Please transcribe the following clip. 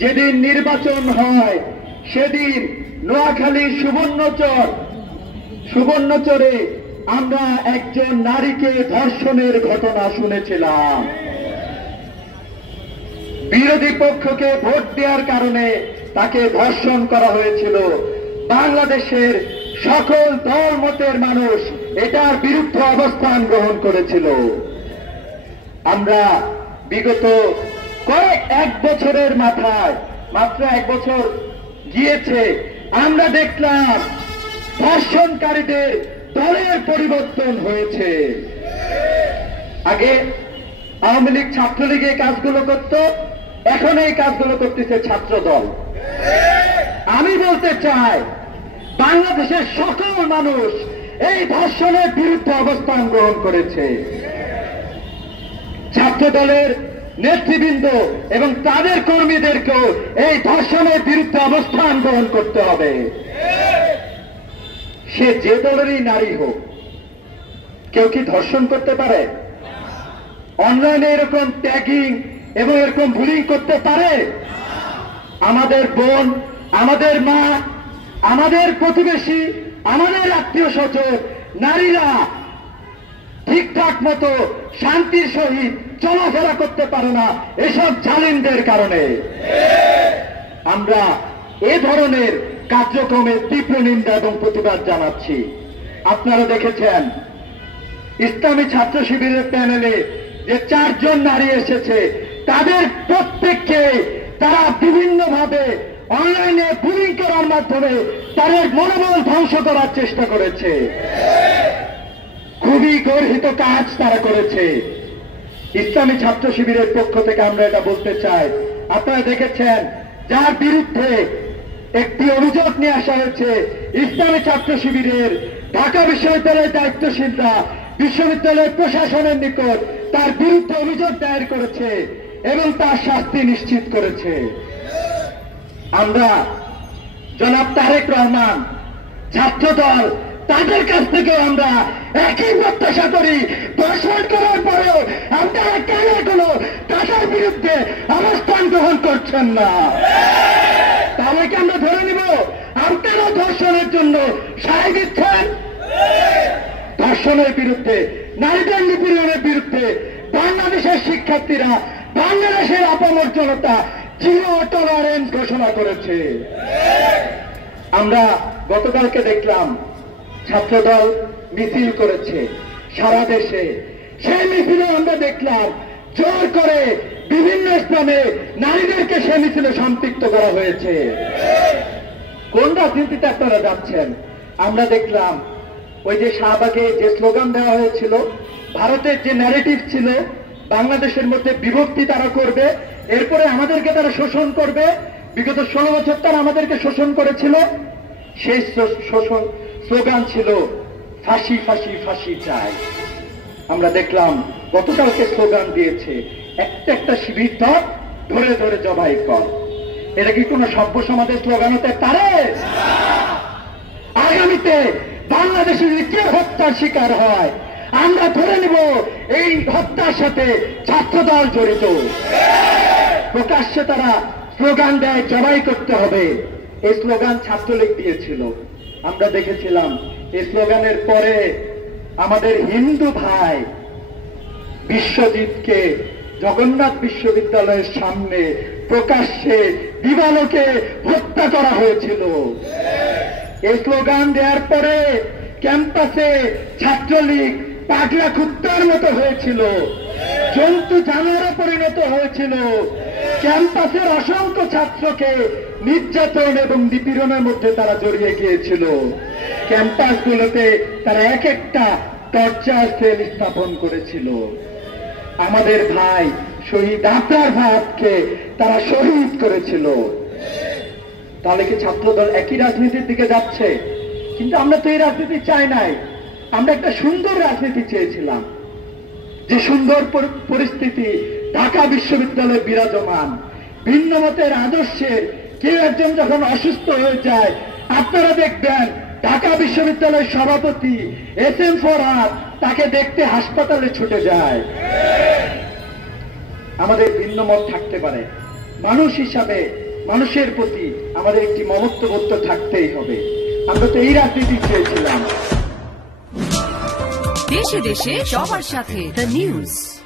যেদিন নির্বাচন হয় সেদিন নোয়াখালীর সুবর্ণচরে আমরা একজন নারীকে ধর্ষণের ঘটনা শুনেছিলাম। বিরোধী পক্ষকে ভোট দেওয়ার কারণে তাকে ধর্ষণ করা হয়েছিল। বাংলাদেশের সকল দল মতের মানুষ এটার বিরুদ্ধে অবস্থান গ্রহণ করেছিল। আমরা বিগত কয়েক এক বছরের মাথায়, মাত্র এক বছর গিয়েছে, আমরা দেখলাম ধর্ষণকারীদের দলের পরিবর্তন হয়েছে। আগে আওয়ামী লীগ ছাত্রলীগ এই কাজগুলো করত, এখন এই কাজগুলো করতেছে ছাত্র দল। আমি বলতে চাই বাংলাদেশের সকল মানুষ এই ধর্ষণের বিরুদ্ধে অবস্থান গ্রহণ করেছে। ছাত্র দলের নেতৃবৃন্দ এবং তাদের কর্মীদেরকেও এই ধর্ষণের বিরুদ্ধে অবস্থান গ্রহণ করতে হবে। সে যে দলেরই নারী হোক, কেউ কি ধর্ষণ করতে পারে? অনলাইনে এরকম ট্যাগিং এবং এরকম বুলিং করতে পারে? আমাদের বোন, আমাদের মা, আমাদের প্রতিবেশী, আমাদের আত্মীয় স্বজন নারীরা ঠিকঠাক মতো শান্তির সহিত চলাফেরা করতে পারে না এসব জালিমদের কারণে। আমরা এ ধরনের কার্যক্রমের তীব্র নিন্দা এবং প্রতিবাদ জানাচ্ছি। আপনারা দেখেছেন ইসলামী ছাত্র শিবিরের প্যানেলে যে 4 জন নারী এসেছে, তাদের প্রত্যেককে তারা বিভিন্নভাবে অনলাইনে বুলিং করার মাধ্যমে তাদের মনোবল ধ্বংস করার চেষ্টা করেছে। খুবই গর্হিত কাজ তারা করেছে। ইসলামী ছাত্র শিবিরের পক্ষ থেকে আমরা এটা বলতে চাই, আপনারা দেখেছেন যার বিরুদ্ধে একটি অভিযোগ নিয়ে আসা হয়েছে, ইসলামী ছাত্র শিবিরের ঢাকা বিশ্ববিদ্যালয়ের দায়িত্বশীলরা বিশ্ববিদ্যালয় প্রশাসনের নিকট তার বিরুদ্ধে অভিযোগ দায়ের করেছে এবং তার শাস্তি নিশ্চিত করেছে। আমরা জনাব তারেক রহমান, ছাত্রদল, তাদের কাছ থেকে আমরা একই প্রত্যাশা করি। ধর্ষণ করার পরেও আপনারা কেন এখনো তাদের বিরুদ্ধে অবস্থান গ্রহণ করছেন না? তাহলে কি আমরা ধরে নিব আপনারা ধর্ষণের জন্য সায় দিচ্ছেন? ধর্ষণের বিরুদ্ধে, নারীদের নিপীড়নের বিরুদ্ধে বাংলাদেশের শিক্ষার্থীরা, বাংলাদেশের আপামর জনতা জিরো টলারেন্স ঘোষণা করেছে। আমরা গতকালকে দেখলাম ছাত্রদল মিছিল করেছে সারা দেশে। সেই মিছিলে আমরা দেখলাম জোর করে বিভিন্ন স্থানে নারীদেরকে সে মিছিলে সম্পৃক্ত করা হয়েছে। কোন রাজনীতিতে আপনারা যাচ্ছেন? আমরা দেখলাম ওই যে শাহবাগে যে স্লোগান দেওয়া হয়েছিল, ভারতের যে ন্যারেটিভ ছিল বাংলাদেশের মধ্যে বিভক্তি তারা করবে, এরপরে আমাদেরকে তারা শোষণ করবে। বিগত 16 বছর তারা আমাদেরকে শোষণ করেছিল। সেই শোষণ স্লোগান ছিল ফাঁসি ফাঁসি ফাঁসি চাই। আমরা দেখলাম গতকালকে স্লোগান দিয়েছে একটা একটা শিবির ধরে ধরে জবাই কর। এটা কি কোন সভ্য সমাজের স্লোগান হতে পারে? আগামীতে বাংলাদেশে যদি কেউ হত্যার শিকার হয়, আমরা ধরে নিব এই হত্যার সাথে ছাত্রদল জড়িত। প্রকাশ্যে তারা স্লোগান দেয় জবাই করতে হবে। এই স্লোগান ছাত্রলীগ দিয়েছিল। আমরা দেখেছিলাম এই স্লোগানের পরে আমাদের হিন্দু ভাই বিশ্বজিৎকে জগন্নাথ বিশ্ববিদ্যালয়ের সামনে প্রকাশ্যে দিবালোকে হত্যা করা হয়েছিল। এই স্লোগান দেওয়ার পরে ক্যাম্পাসে ছাত্রলীগ পাগলা কুত্তার মতো হয়েছিল, জন্তু জানোয়ারে পরিণত হয়েছিল। ক্যাম্পাসের অসংখ্য ছাত্রকে নির্যাতন এবং নিপীড়নের মধ্যে তারা জড়িয়ে গিয়েছিল। ক্যাম্পাসগুলোতে তারা এক একটা টর্চার সেল স্থাপন করেছিল। আমাদের ভাই শহীদ আবরার ভাবকে তারা শহীদ করেছিল। তাহলে কি ছাত্রদল একই রাজনীতির দিকে যাচ্ছে? কিন্তু আমরা তো এই রাজনীতি চাই নাই। আমরা একটা সুন্দর রাজনীতি চেয়েছিলাম, যে সুন্দর পরিস্থিতি ঢাকা বিশ্ববিদ্যালয়ে বিরাজমান। ভিন্ন মতের আদর্শের কেউ একজন যখন অসুস্থ হয়ে যায়, আপনারা দেখবেন ঢাকা বিশ্ববিদ্যালয়ের সভাপতি SM ফরহাদ তাকে দেখতে হাসপাতালে ছুটে যায়। আমাদের ভিন্ন মত থাকতে পারে, মানুষ হিসাবে মানুষের প্রতি আমাদের একটি মমত্ববোধ থাকতেই হবে। আমরা তো এই রাজনীতি চেয়েছিলাম। দেশে দেশে সবার সাথে দ্য নিউজ।